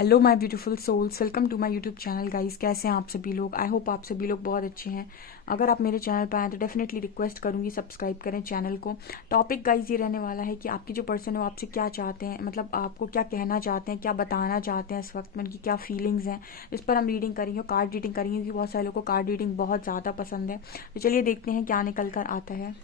Hello my beautiful souls, welcome to my YouTube channel guys. कैसे हैं आप सभी लोग? आई होप आप सभी लोग बहुत अच्छे हैं। अगर आप मेरे चैनल पर आए तो डेफिनेटली रिक्वेस्ट करूंगी सब्सक्राइब करें चैनल को। टॉपिक गाइस ये रहने वाला है कि आपकी जो पर्सन है वो आपसे क्या चाहते हैं, मतलब आपको क्या कहना चाहते हैं, क्या बताना चाहते हैं इस वक्त में, उनकी क्या फीलिंग्स हैं। इस पर हम रीडिंग करेंगे, कार्ड रीडिंग करेंगे, क्योंकि बहुत सारे लोगों को कार्ड रीडिंग बहुत ज़्यादा पसंद है। तो चलिए देखते हैं क्या निकल कर आता है।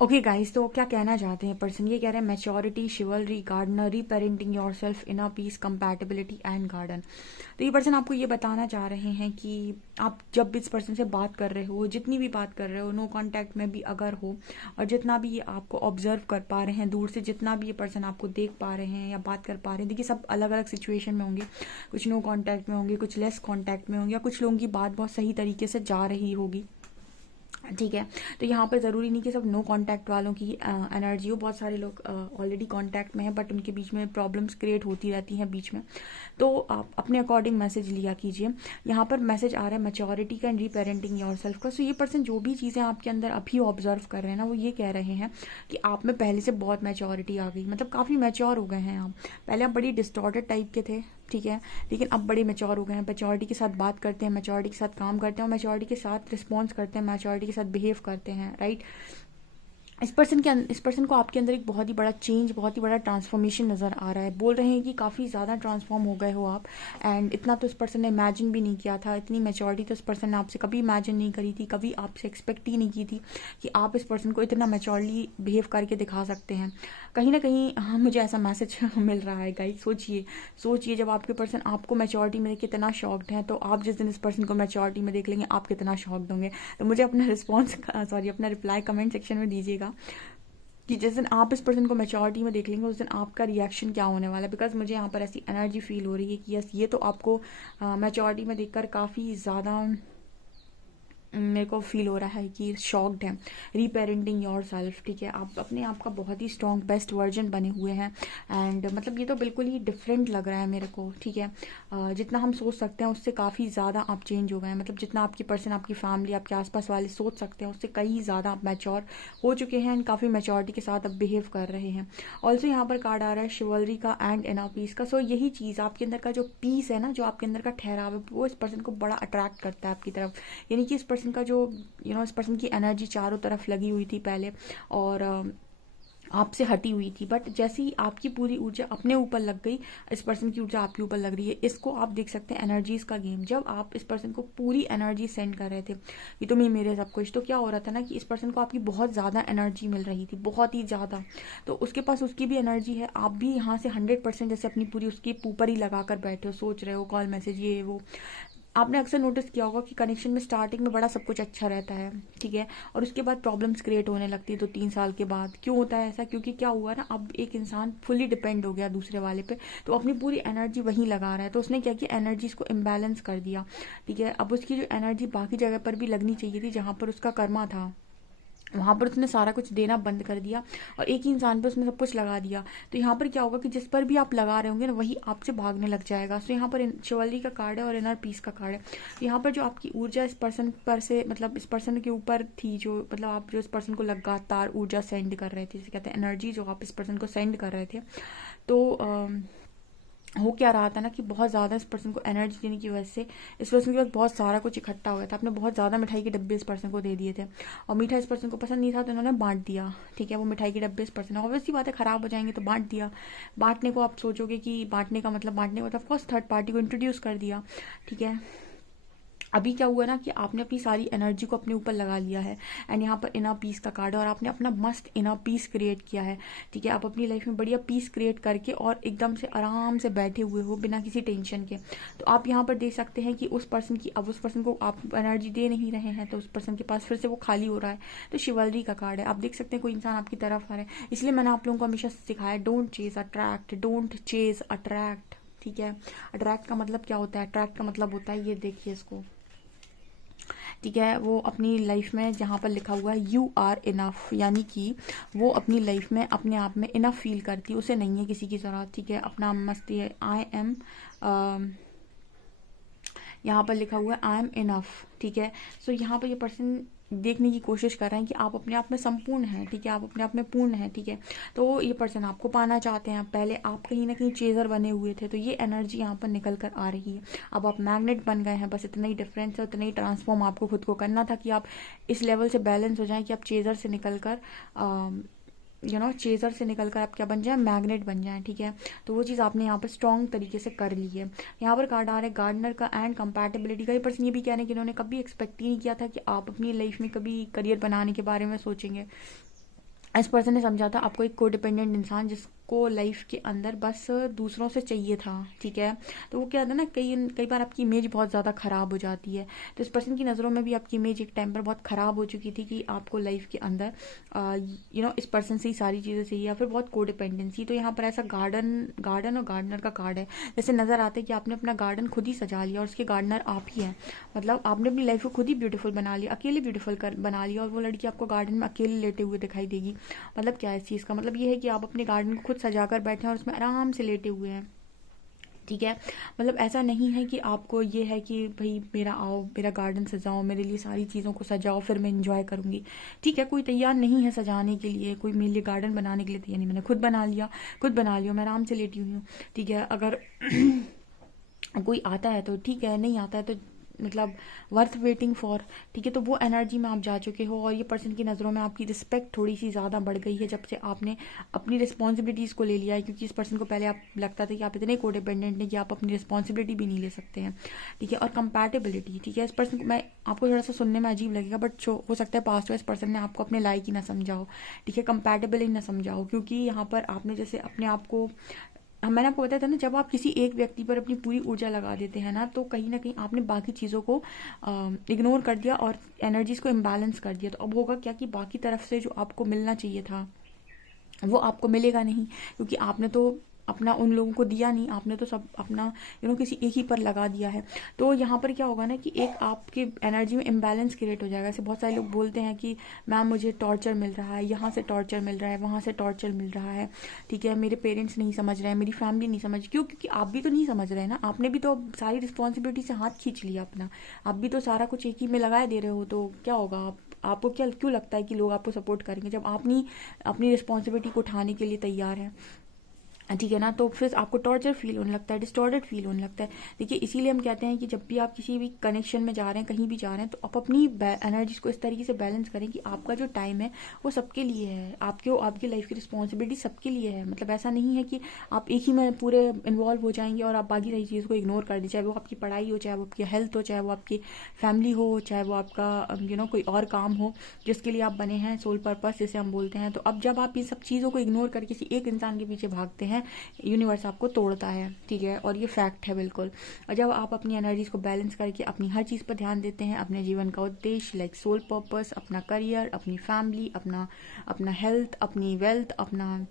ओके गाइस, तो क्या कहना चाहते हैं पर्सन? ये कह रहे हैं maturity, chivalry, gardener, reparenting yourself, inner peace, compatibility and garden. तो ये पर्सन आपको ये बताना चाह रहे हैं कि आप जब भी इस पर्सन से बात कर रहे हो, जितनी भी बात कर रहे हो, नो कांटेक्ट में भी अगर हो, और जितना भी ये आपको ऑब्जर्व कर पा रहे हैं दूर से, जितना भी ये पर्सन आपको देख पा रहे हैं या बात कर पा रहे हैं, देखिए सब अलग अलग सिचुएशन में होंगे। कुछ नो कांटेक्ट में होंगे, कुछ लेस कांटेक्ट में होंगे, या कुछ लोगों की बात बहुत सही तरीके से जा रही होगी। ठीक है, तो यहाँ पर ज़रूरी नहीं कि सब नो कांटेक्ट वालों की एनर्जी हो। बहुत सारे लोग ऑलरेडी कांटेक्ट में हैं, बट उनके बीच में प्रॉब्लम्स क्रिएट होती रहती हैं बीच में। तो आप अपने अकॉर्डिंग मैसेज लिया कीजिए। यहाँ पर मैसेज आ रहा है मैच्योरिटी का एंड रीपेरेंटिंग योरसेल्फ का। सो ये पर्सन जो भी चीज़ें आपके अंदर अभी ऑब्जर्व कर रहे हैं ना, वो ये कह रहे हैं कि आप में पहले से बहुत मैच्योरिटी आ गई, मतलब काफ़ी मैच्योर हो गए हैं आप। पहले आप बड़ी डिस्टॉर्टेड टाइप के थे, ठीक है, लेकिन अब बड़े मैच्योर हो गए हैं। मैच्योरिटी के साथ बात करते हैं, मैच्योरिटी के साथ काम करते हैं, और मैच्योरिटी के साथ रिस्पॉन्स करते हैं, मैच्योरिटी के साथ बिहेव करते हैं, राइट। इस पर्सन को आपके अंदर एक बहुत ही बड़ा चेंज, बहुत ही बड़ा ट्रांसफॉर्मेशन नज़र आ रहा है। बोल रहे हैं कि काफ़ी ज़्यादा ट्रांसफॉर्म हो गए हो आप, एंड इतना तो इस पर्सन ने इमेजिन भी नहीं किया था। इतनी मैच्योरिटी तो इस पर्सन ने आपसे कभी इमेजिन नहीं करी थी, कभी आपसे एक्सपेक्ट ही नहीं की थी कि आप इस पर्सन को इतना मैच्योरली बिहेव करके दिखा सकते हैं। कहीं ना कहीं हाँ, मुझे ऐसा मैसेज मिल रहा है गाइस। सोचिए सोचिए, जब आपके पर्सन आपको मैच्योरिटी में देख के इतना शॉक्ड है, तो आप जिस दिन इस पर्सन को मैच्योरिटी में देख लेंगे, आप कितना शॉक्ड होंगे। तो मुझे अपना रिस्पॉन्स अपना रिप्लाई कमेंट सेक्शन में दीजिएगा कि जिस दिन आप इस पर्सन को मैच्योरिटी में देख लेंगे, उस दिन आपका रिएक्शन क्या होने वाला है। बिकॉज मुझे यहाँ पर ऐसी एनर्जी फील हो रही है कि यस, ये तो आपको मैच्योरिटी में देखकर काफ़ी ज़्यादा मेरे को फील हो रहा है कि शॉक्ड है। रीपेरेंटिंग योर सेल्फ, ठीक है, आप अपने आप का बहुत ही स्ट्रॉन्ग बेस्ट वर्जन बने हुए हैं। एंड मतलब ये तो बिल्कुल ही डिफरेंट लग रहा है मेरे को, ठीक है। जितना हम सोच सकते हैं उससे काफ़ी ज़्यादा आप चेंज हो गए हैं। मतलब जितना आपकी पर्सन, आपकी फैमिली, आपके आसपास वाले सोच सकते हैं, उससे कई ज़्यादा आप मैच्योर हो चुके हैं, एंड काफ़ी मैच्योरिटी के साथ आप बिहेव कर रहे हैं। ऑल्सो यहाँ पर कार्ड आ रहा है शिवलरी का एंड इनर पीस का। सो यही चीज़ आपके अंदर का जो पीस है ना, जो आपके अंदर का ठहराव है, वो इस पर्सन को बड़ा अट्रैक्ट करता है आपकी तरफ। यानी कि इस पर्सन का जो इस पर्सन की एनर्जी चारों तरफ लगी हुई थी पहले, और आपसे हटी हुई थी, बट जैसे ही आपकी पूरी ऊर्जा अपने ऊपर लग गई, इस पर्सन की ऊर्जा आपके ऊपर लग रही है। इसको आप देख सकते हैं एनर्जीज का गेम। जब आप इस पर्सन को पूरी एनर्जी सेंड कर रहे थे कि तुम ही मेरे सब कुछ, तो क्या हो रहा था ना कि इस पर्सन को आपकी बहुत ज़्यादा एनर्जी मिल रही थी, बहुत ही ज़्यादा। तो उसके पास उसकी भी एनर्जी है, आप भी यहाँ से 100% जैसे अपनी पूरी उसके ऊपर ही लगा कर बैठे हो, सोच रहे हो कॉल मैसेज ये वो। आपने अक्सर नोटिस किया होगा कि कनेक्शन में स्टार्टिंग में बड़ा सब कुछ अच्छा रहता है, ठीक है, और उसके बाद प्रॉब्लम्स क्रिएट होने लगती है 2-3 साल के बाद। क्यों होता है ऐसा? क्योंकि क्या हुआ ना, अब एक इंसान फुली डिपेंड हो गया दूसरे वाले पे, तो अपनी पूरी एनर्जी वहीं लगा रहा है। तो उसने क्या किया, एनर्जीज को इम्बैलेंस कर दिया, ठीक है। अब उसकी जो एनर्जी बाकी जगह पर भी लगनी चाहिए थी, जहाँ पर उसका कर्मा था, वहाँ पर उसने सारा कुछ देना बंद कर दिया, और एक ही इंसान पे उसने सब कुछ लगा दिया। तो यहाँ पर क्या होगा कि जिस पर भी आप लगा रहे होंगे ना, वही आपसे भागने लग जाएगा। सो यहाँ पर शिवलरी का कार्ड है और इनर पीस का कार्ड है। यहाँ पर जो आपकी ऊर्जा इस पर्सन पर से, मतलब इस पर्सन के ऊपर थी, जो मतलब आप जो इस पर्सन को लगातार ऊर्जा सेंड कर रहे थे, जिसे कहते हैं एनर्जी, जो आप इस पर्सन को सेंड कर रहे थे, तो हो क्या रहा था ना कि बहुत ज़्यादा इस पर्सन को एनर्जी देने की वजह से इस पर्सन के पास बहुत सारा कुछ इकट्ठा हो गया था। आपने बहुत ज़्यादा मिठाई के डब्बे इस पर्सन को दे दिए थे और मीठा इस पर्सन को पसंद नहीं था तो इन्होंने बांट दिया। ठीक है, वो मिठाई के डब्बे इस पर्सन ऑब्वियसली बात है ख़राब हो जाएंगे तो बांट दिया। बांटने को आप सोचोगे कि बांटने का मतलब ऑफकोर्स थर्ड पार्टी को इंट्रोड्यूस कर दिया। ठीक है, अभी क्या हुआ ना कि आपने अपनी सारी एनर्जी को अपने ऊपर लगा लिया है एंड यहाँ पर इनर पीस का कार्ड है और आपने अपना मस्त इनर पीस क्रिएट किया है। ठीक है, आप अपनी लाइफ में बढ़िया पीस क्रिएट करके और एकदम से आराम से बैठे हुए हो बिना किसी टेंशन के। तो आप यहाँ पर देख सकते हैं कि उस पर्सन की, अब उस पर्सन को आप एनर्जी दे नहीं रहे हैं तो उस पर्सन के पास फिर से वो खाली हो रहा है। तो शिवलरी का कार्ड है, आप देख सकते हैं कोई इंसान आपकी तरफ आ रहा है। इसलिए मैंने आप लोगों को हमेशा सिखाया don't chase attract, don't chase attract. ठीक है, अट्रैक्ट का मतलब क्या होता है? अट्रैक्ट का मतलब होता है, ये देखिए इसको, ठीक है, वो अपनी लाइफ में जहाँ पर लिखा हुआ है यू आर इनफ, यानी कि वो अपनी लाइफ में अपने आप में इनफ फील करती है, उसे नहीं है किसी की ज़रूरत। ठीक है, अपना मस्त है आई एम, यहाँ पर लिखा हुआ है आई एम इनफ। ठीक है, सो यहाँ पर ये पर्सन देखने की कोशिश कर रहे हैं कि आप अपने आप में संपूर्ण हैं। ठीक है, आप अपने आप में पूर्ण हैं। ठीक है, तो ये पर्सन आपको पाना चाहते हैं। पहले आप कहीं ना कहीं चेजर बने हुए थे तो ये एनर्जी यहाँ पर निकल कर आ रही है। अब आप मैग्नेट बन गए हैं, बस इतना ही डिफरेंस है, उतना ही ट्रांसफॉर्म आपको खुद को करना था कि आप इस लेवल से बैलेंस हो जाएं कि आप चेजर से निकल कर चेजर से निकलकर आप क्या बन जाए, मैग्नेट बन जाए। ठीक है, तो वो चीज़ आपने यहाँ पर स्ट्रॉन्ग तरीके से कर ली है। यहाँ पर कार्ड आ रहा है गार्डनर का एंड कंपैटिबिलिटी का। ये पर्सन ये भी कह रहे हैं कि इन्होंने कभी एक्सपेक्ट ही नहीं किया था कि आप अपनी लाइफ में कभी करियर बनाने के बारे में सोचेंगे। इस पर्सन ने समझा था आपको एक कोडिपेंडेंट इंसान जिसको लाइफ के अंदर बस दूसरों से चाहिए था। ठीक है, तो वो क्या था ना, कई बार आपकी इमेज बहुत ज़्यादा ख़राब हो जाती है। तो इस पर्सन की नज़रों में भी आपकी इमेज एक टाइम पर बहुत ख़राब हो चुकी थी कि आपको लाइफ के अंदर इस पर्सन से ही सारी चीज़ें चाहिए या फिर बहुत कोडिपेंडेंसी। तो यहाँ पर ऐसा गार्डन और गार्डनर का कार्ड है। जैसे नज़र आते हैं कि आपने अपना गार्डन खुद ही सजा लिया और उसके गार्डनर आप ही हैं। मतलब आपने अपनी लाइफ को खुद ही ब्यूटीफुल बना लिया, अकेले ब्यूटीफुल बना लिया और वो लड़की आपको गार्डन में अकेले लेटे हुए दिखाई देगी। मतलब क्या है इस चीज़ का मतलब? ये है कि आप अपने गार्डन को खुद सजा कर बैठे हैं और उसमें आराम से लेटे हुए हैं। ठीक है, मतलब ऐसा नहीं है कि आपको ये है कि भाई मेरा आओ, मेरा गार्डन सजाओ, मेरे लिए सारी चीज़ों को सजाओ, फिर मैं इंजॉय करूँगी। ठीक है, कोई तैयार नहीं है सजाने के लिए, कोई मेरे लिए गार्डन बनाने के लिए तैयार नहीं, मैंने खुद बना लिया, मैं आराम से लेटी हुई हूँ। ठीक है, अगर कोई आता है तो ठीक है, नहीं आता है तो मतलब वर्थ वेटिंग फॉर। ठीक है, तो वो एनर्जी में आप जा चुके हो और ये पर्सन की नज़रों में आपकी रिस्पेक्ट थोड़ी सी ज़्यादा बढ़ गई है जब से आपने अपनी रिस्पॉन्सिबिलिटीज़ को ले लिया है। क्योंकि इस पर्सन को पहले आप लगता था कि आप इतने कोडिपेंडेंट हैं कि आप अपनी रिस्पॉन्सिबिलिटी भी नहीं ले सकते हैं। ठीक है, और कंपैटिबिलिटी, ठीक है, इस पर्सन को मैं आपको थोड़ा सा सुनने में अजीब लगेगा बट हो सकता है पास्ट में इस पर्सन ने आपको अपने लायक ही ना समझा हो। ठीक है, कंपैटिबल ही ना समझा हो, क्योंकि यहाँ पर आपने जैसे अपने आप को, मैंने आपको बताया था ना, जब आप किसी एक व्यक्ति पर अपनी पूरी ऊर्जा लगा देते हैं ना तो कहीं ना कहीं आपने बाकी चीज़ों को इग्नोर कर दिया और एनर्जीज को इम्बैलेंस कर दिया। तो अब होगा क्या कि बाकी तरफ से जो आपको मिलना चाहिए था वो आपको मिलेगा नहीं, क्योंकि आपने तो अपना उन लोगों को दिया नहीं, आपने तो सब अपना किसी एक ही पर लगा दिया है। तो यहाँ पर क्या होगा ना कि एक आपके एनर्जी में इम्बैलेंस क्रिएट हो जाएगा। ऐसे बहुत सारे लोग बोलते हैं कि मैम मुझे टॉर्चर मिल रहा है, यहाँ से टॉर्चर मिल रहा है, वहाँ से टॉर्चर मिल रहा है। ठीक है, मेरे पेरेंट्स नहीं समझ रहे हैं, मेरी फैमिली नहीं समझ, क्योंकि आप भी तो नहीं समझ रहे हैं ना, आपने भी तो सारी रिस्पॉन्सिबिलिटी से हाथ खींच लिया अपना, आप भी तो सारा कुछ एक ही में लगाए दे रहे हो। तो क्या होगा, आपको क्या क्यों लगता है कि लोग आपको सपोर्ट करेंगे जब आप नहीं अपनी रिस्पॉन्सिबिलिटी को उठाने के लिए तैयार हैं? ठीक है ना, तो फिर आपको टॉर्चर फील होने लगता है, डिस्टॉर्टेड फील होने लगता है। देखिए, इसीलिए हम कहते हैं कि जब भी आप किसी भी कनेक्शन में जा रहे हैं, कहीं भी जा रहे हैं, तो आप अपनी एनर्जीज को इस तरीके से बैलेंस करें कि आपका जो टाइम है वो सबके लिए है, आपकी लाइफ की रिस्पॉन्सिबिलिटी सबके लिए है। मतलब ऐसा नहीं है कि आप एक ही में पूरे इन्वॉल्व हो जाएंगे और आप बाकी सारी चीज़ को इग्नोर कर दें, चाहे वो आपकी पढ़ाई हो, चाहे वो आपकी हेल्थ हो, चाहे वो आपकी फैमिली हो, चाहे वो आपका कोई और काम हो जिसके लिए आप बने हैं, सोल पर्पस जिसे हम बोलते हैं। तो अब जब आप इन सब चीज़ों को इग्नोर करके किसी एक इंसान के पीछे भागते हैं, यूनिवर्स आपको तोड़ता है। ठीक है, और ये फैक्ट है बिल्कुल। और जब आप अपनी एनर्जीज को बैलेंस करके अपनी हर चीज़ पर ध्यान देते हैं, अपने जीवन का उद्देश्य लाइक सोल पर्पस, अपना करियर, अपनी फैमिली, अपना हेल्थ, अपनी वेल्थ, अपना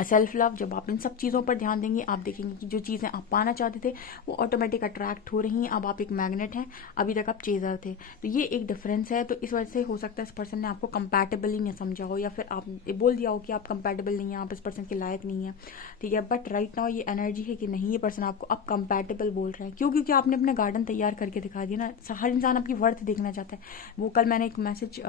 सेल्फ लव, जब आप इन सब चीज़ों पर ध्यान देंगे आप देखेंगे कि जो चीज़ें आप पाना चाहते थे वो ऑटोमेटिक अट्रैक्ट हो रही हैं। अब आप एक मैग्नेट हैं, अभी तक आप चेजर थे। तो ये एक डिफरेंस है। तो इस वजह से हो सकता है इस पर्सन ने आपको कंपैटिबल ही नहीं समझा हो, या फिर आप बोल दिया हो कि आप कंपैटिबल नहीं हैं, आप इस पर्सन के लायक नहीं है। ठीक है, बट राइट नाउ ये एनर्जी है कि नहीं, ये पर्सन आपको अब कंपैटिबल बोल रहा है। क्यों? क्योंकि आपने अपना गार्डन तैयार करके दिखा दिया ना। हर इंसान आपकी वर्थ देखना चाहता है। वो कल मैंने एक मैसेज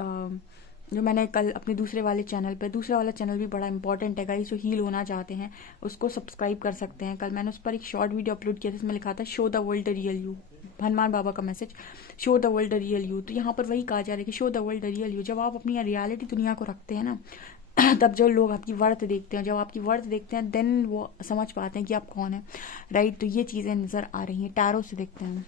जो मैंने कल अपने दूसरे वाले चैनल पे, दूसरा वाला चैनल भी बड़ा इंपॉर्टेंट है गाइस, जो हील होना चाहते हैं उसको सब्सक्राइब कर सकते हैं। कल मैंने उस पर एक शॉर्ट वीडियो अपलोड किया था, जिसमें लिखा था show the world the real you, Hanuman Baba का message, show the world the real you. तो यहाँ पर वही कहा जा रहा है कि show the world the real you. जब आप अपनी रियलिटी दुनिया को रखते हैं ना, तब जो लोग आपकी वर्थ देखते हैं, जब आपकी वर्थ देखते हैं, देन वो समझ पाते हैं कि आप कौन है, राइट। तो ये चीज़ें नज़र आ रही हैं, टैरो से देखते हैं।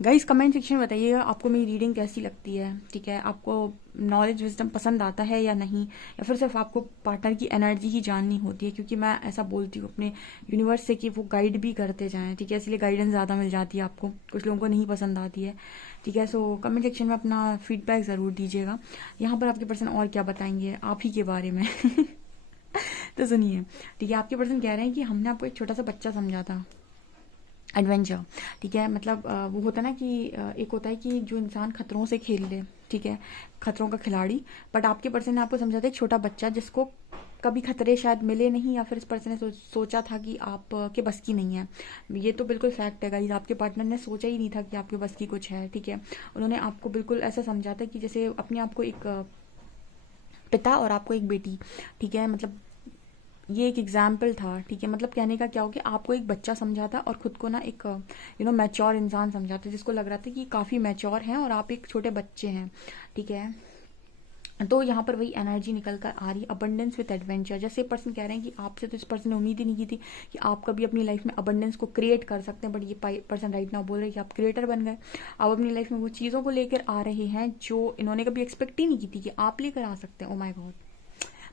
गाइस कमेंट सेक्शन में बताइएगा आपको मेरी रीडिंग कैसी लगती है, ठीक है। आपको नॉलेज विजडम पसंद आता है या नहीं, या फिर सिर्फ आपको पार्टनर की एनर्जी ही जाननी होती है, क्योंकि मैं ऐसा बोलती हूँ अपने यूनिवर्स से कि वो गाइड भी करते जाएं, ठीक है। इसलिए गाइडेंस ज़्यादा मिल जाती है आपको, कुछ लोगों को नहीं पसंद आती है, ठीक है। सो कमेंट सेक्शन में अपना फीडबैक ज़रूर दीजिएगा। यहाँ पर आपके पर्सन और क्या बताएंगे आप ही के बारे में तो सुनिए, ठीक है। आपके पर्सन कह रहे हैं कि हमने आपको एक छोटा सा बच्चा समझा था, एडवेंचर, ठीक है। मतलब वो होता है ना कि एक होता है कि जो इंसान खतरों से खेल ले, ठीक है, खतरों का खिलाड़ी। बट आपके पर्सन ने आपको समझा था एक छोटा बच्चा जिसको कभी खतरे शायद मिले नहीं, या फिर इस पर्सन ने सोचा था कि आप के बस की नहीं है। ये तो बिल्कुल फैक्ट है गाइस, आपके पार्टनर ने सोचा ही नहीं था कि आपके बस की कुछ है, ठीक है। उन्होंने आपको बिल्कुल ऐसा समझा था कि जैसे अपने आप को एक पिता और आपको एक बेटी, ठीक है। मतलब ये एक एग्जाम्पल था, ठीक है। मतलब कहने का क्या हो गया, आपको एक बच्चा समझा था और खुद को ना एक मैच्योर इंसान समझा था, जिसको लग रहा था कि काफ़ी मैच्योर हैं और आप एक छोटे बच्चे हैं, ठीक है। तो यहाँ पर वही एनर्जी निकल कर आ रही है, अबंडेंस विद एडवेंचर। जैसे पर्सन कह रहे हैं कि आपसे तो इस पर्सन ने उम्मीद ही नहीं की थी कि आप कभी अपनी लाइफ में अबंडेंस को क्रिएट कर सकते हैं, बट ये पर्सन राइट नाउ बोल रहे हैं कि आप क्रिएटर बन गए। आप अपनी लाइफ में वो चीज़ों को लेकर आ रहे हैं जो इन्होंने कभी एक्सपेक्ट ही नहीं की थी कि आप लेकर आ सकते हैं। ओ माय गॉड,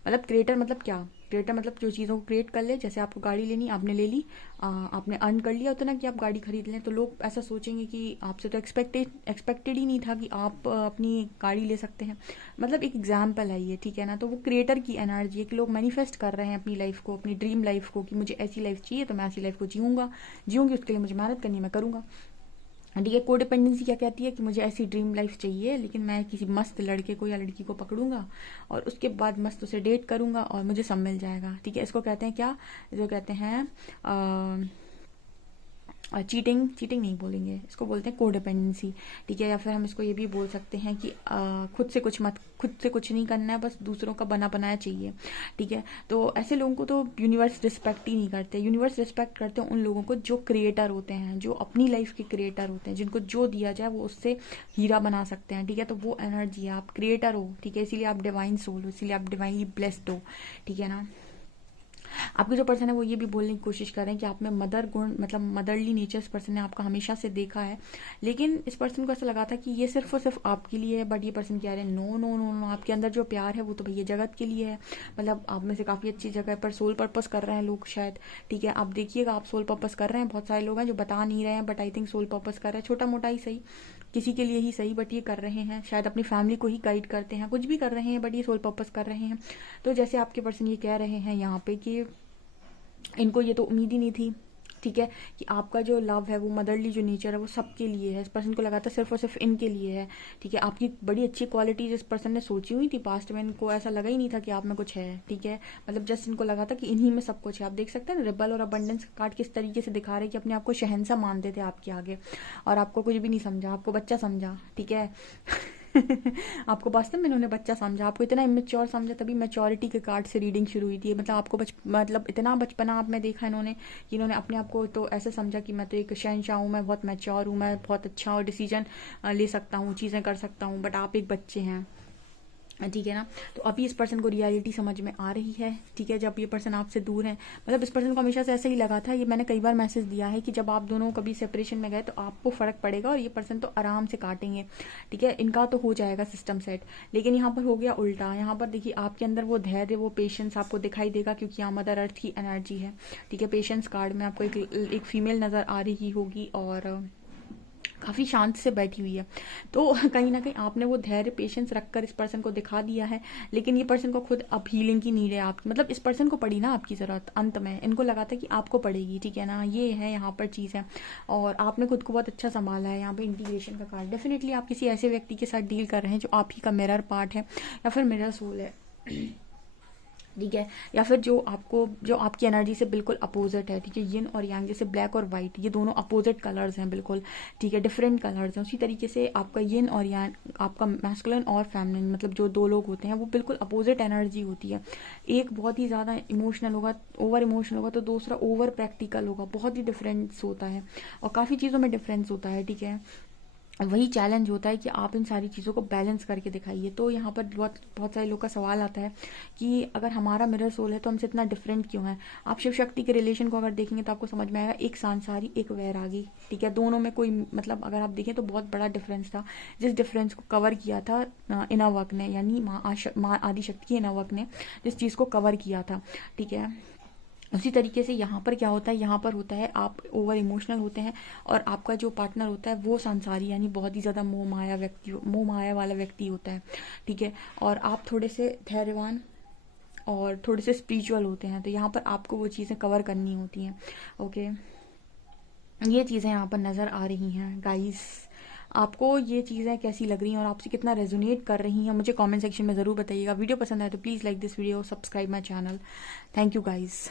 मतलब क्रिएटर मतलब क्या, क्रिएटर मतलब जो चीज़ों को क्रिएट कर ले। जैसे आपको गाड़ी लेनी, आपने ले ली, आपने अर्न कर लिया होता ना कि आप गाड़ी खरीद लें, तो लोग ऐसा सोचेंगे कि आपसे तो एक्सपेक्टेड ही नहीं था कि आप अपनी गाड़ी ले सकते हैं। मतलब एक एग्जाम्पल है ये, ठीक है ना। तो वो क्रिएटर की एनर्जी है कि लोग मैनिफेस्ट कर रहे हैं अपनी लाइफ को, अपनी ड्रीम लाइफ को, कि मुझे ऐसी लाइफ चाहिए तो मैं ऐसी लाइफ को जीऊँगी, उसके लिए मुझे मेहनत करनी, मैं करूँगा, ठीक है। कोडिपेंडेंसी क्या कहती है कि मुझे ऐसी ड्रीम लाइफ चाहिए, लेकिन मैं किसी मस्त लड़के को या लड़की को पकड़ूंगा और उसके बाद मस्त उसे डेट करूंगा और मुझे सब मिल जाएगा, ठीक है। इसको कहते हैं क्या, जो कहते हैं चीटिंग नहीं बोलेंगे, इसको बोलते हैं कोडिपेंडेंसी, ठीक है। या फिर हम इसको ये भी बोल सकते हैं कि खुद से कुछ नहीं करना है, बस दूसरों का बना बनाया चाहिए, ठीक है। तो ऐसे लोगों को तो यूनिवर्स रिस्पेक्ट ही नहीं करते। यूनिवर्स रिस्पेक्ट करते हैं उन लोगों को जो क्रिएटर होते हैं, जो अपनी लाइफ के क्रिएटर होते हैं, जिनको जो दिया जाए वो उससे हीरा बना सकते हैं, ठीक है। तो वो एनर्जी है, आप क्रिएटर हो, ठीक है। इसीलिए आप डिवाइन सोल हो, इसीलिए आप डिवाइनली ब्लेस्ड हो, ठीक है ना। आपके जो पर्सन है वो ये भी बोलने की कोशिश कर रहे हैं कि आप में मदर गुण, मतलब मदरली नेचर इस पर्सन ने आपका हमेशा से देखा है, लेकिन इस पर्सन को ऐसा लगा था कि ये सिर्फ और सिर्फ आपके लिए है। बट ये पर्सन कह रहे हैं नो नो नो नो, आपके अंदर जो प्यार है वो तो भैया जगत के लिए है। मतलब आप में से काफ़ी अच्छी जगह पर सोल पर्पस कर रहे हैं लोग शायद, ठीक है। आप देखिएगा, आप सोल पर्पस कर रहे हैं, बहुत सारे लोग हैं जो बता नहीं रहे हैं, but I think sole purpose कर रहे हैं, छोटा मोटा ही सही, किसी के लिए ही सही, बट ये कर रहे हैं। शायद अपनी फैमिली को ही गाइड करते हैं, कुछ भी कर रहे हैं, बट ये सोल पर्पस कर रहे हैं। तो जैसे आपके पर्सन ये कह रहे हैं यहाँ पे कि इनको ये तो उम्मीद ही नहीं थी ठीक है, कि आपका जो लव है वो मदरली जो नेचर है वो सबके लिए है, इस पर्सन को लगा था सिर्फ और सिर्फ इनके लिए है। ठीक है, आपकी बड़ी अच्छी क्वालिटीज इस पर्सन ने सोची हुई थी पास्ट में, इनको ऐसा लगा ही नहीं था कि आप में कुछ है। ठीक है, मतलब जस्ट इनको लगा था कि इन्हीं में सब कुछ है। आप देख सकते हैं ना रिबल और अबंडेंस का कार्ड किस तरीके से दिखा रहे हैं कि अपने आप को शहंशाह मानते थे आपके आगे, और आपको कुछ भी नहीं समझा, आपको बच्चा समझा। ठीक है आपको वास्तव में इन्होंने बच्चा समझा, आपको इतना इमेच्योर समझा, तभी मैच्योरिटी के कार्ड से रीडिंग शुरू हुई थी। मतलब आपको मतलब इतना बचपना आप में देखा इन्होंने कि इन्होंने अपने आप को तो ऐसे समझा कि मैं तो एक शहंशाह हूँ, मैं बहुत मैच्योर हूँ, मैं बहुत अच्छा और डिसीजन ले सकता हूँ, चीज़ें कर सकता हूँ, बट आप एक बच्चे हैं। ठीक है ना, तो अभी इस पर्सन को रियलिटी समझ में आ रही है। ठीक है, जब ये पर्सन आपसे दूर है, मतलब इस पर्सन को हमेशा से ऐसा ही लगा था, ये मैंने कई बार मैसेज दिया है कि जब आप दोनों कभी सेपरेशन में गए तो आपको फर्क पड़ेगा और ये पर्सन तो आराम से काटेंगे। ठीक है, इनका तो हो जाएगा सिस्टम सेट, लेकिन यहाँ पर हो गया उल्टा। यहाँ पर देखिए आपके अंदर वो धैर्य, वो पेशेंस आपको दिखाई देगा, क्योंकि यहाँ मदर अर्थ की एनर्जी है। ठीक है, पेशेंस कार्ड में आपको एक फीमेल नजर आ रही होगी और काफ़ी शांत से बैठी हुई है, तो कहीं ना कहीं आपने वो धैर्य पेशेंस रखकर इस पर्सन को दिखा दिया है। लेकिन ये पर्सन को खुद अब हीलिंग की नीड है आपकी, मतलब इस पर्सन को पड़ी ना आपकी ज़रूरत अंत में, इनको लगा था कि आपको पड़ेगी। ठीक है ना, ये है यहाँ पर चीज़ है, और आपने खुद को बहुत अच्छा संभाला है। यहाँ पे इंटीग्रेशन का कार्ड, डेफिनेटली आप किसी ऐसे व्यक्ति के साथ डील कर रहे हैं जो आप ही का मिरर पार्ट है या फिर मिरर सोल है। ठीक है, या फिर जो आपकी एनर्जी से बिल्कुल अपोजिट है। ठीक है, यिन और यांग, जैसे ब्लैक और वाइट, ये दोनों अपोजिट कलर्स हैं बिल्कुल। ठीक है, डिफरेंट कलर्स हैं। उसी तरीके से आपका यिन और यांग, आपका मैस्कुलिन और फेमिनिन, मतलब जो दो लोग होते हैं वो बिल्कुल अपोजिट एनर्जी होती है। एक बहुत ही ज़्यादा इमोशनल होगा, ओवर इमोशनल होगा, तो दूसरा ओवर प्रैक्टिकल होगा। बहुत ही डिफरेंस होता है और काफ़ी चीज़ों में डिफरेंस होता है। ठीक है, वही चैलेंज होता है कि आप इन सारी चीज़ों को बैलेंस करके दिखाइए। तो यहाँ पर बहुत बहुत सारे लोग का सवाल आता है कि अगर हमारा मिरर सोल है तो हमसे इतना डिफरेंट क्यों है। आप शिव शक्ति के रिलेशन को अगर देखेंगे तो आपको समझ में आएगा, एक सांसारी एक वैरागी। ठीक है, दोनों में कोई मतलब अगर आप देखें तो बहुत बड़ा डिफरेंस था, जिस डिफरेंस को कवर किया था इनर वर्क ने, यानी माँ आदि शक्ति के इनर वर्क ने जिस चीज़ को कवर किया था। ठीक है, उसी तरीके से यहाँ पर क्या होता है, यहाँ पर होता है आप ओवर इमोशनल होते हैं और आपका जो पार्टनर होता है वो संसारी, यानी बहुत ही ज़्यादा मोह माया वाला व्यक्ति होता है। ठीक है, और आप थोड़े से धैर्यवान और थोड़े से स्पिरिचुअल होते हैं, तो यहाँ पर आपको वो चीज़ें कवर करनी होती हैं। ओके, ये चीज़ें यहाँ पर नज़र आ रही हैं गाइस। आपको ये चीज़ें कैसी लग रही हैं और आपसे कितना रेजोनेट कर रही हैं, मुझे कमेंट सेक्शन में ज़रूर बताइएगा। वीडियो पसंद आए तो please like this video, subscribe my channel. Thank you guys.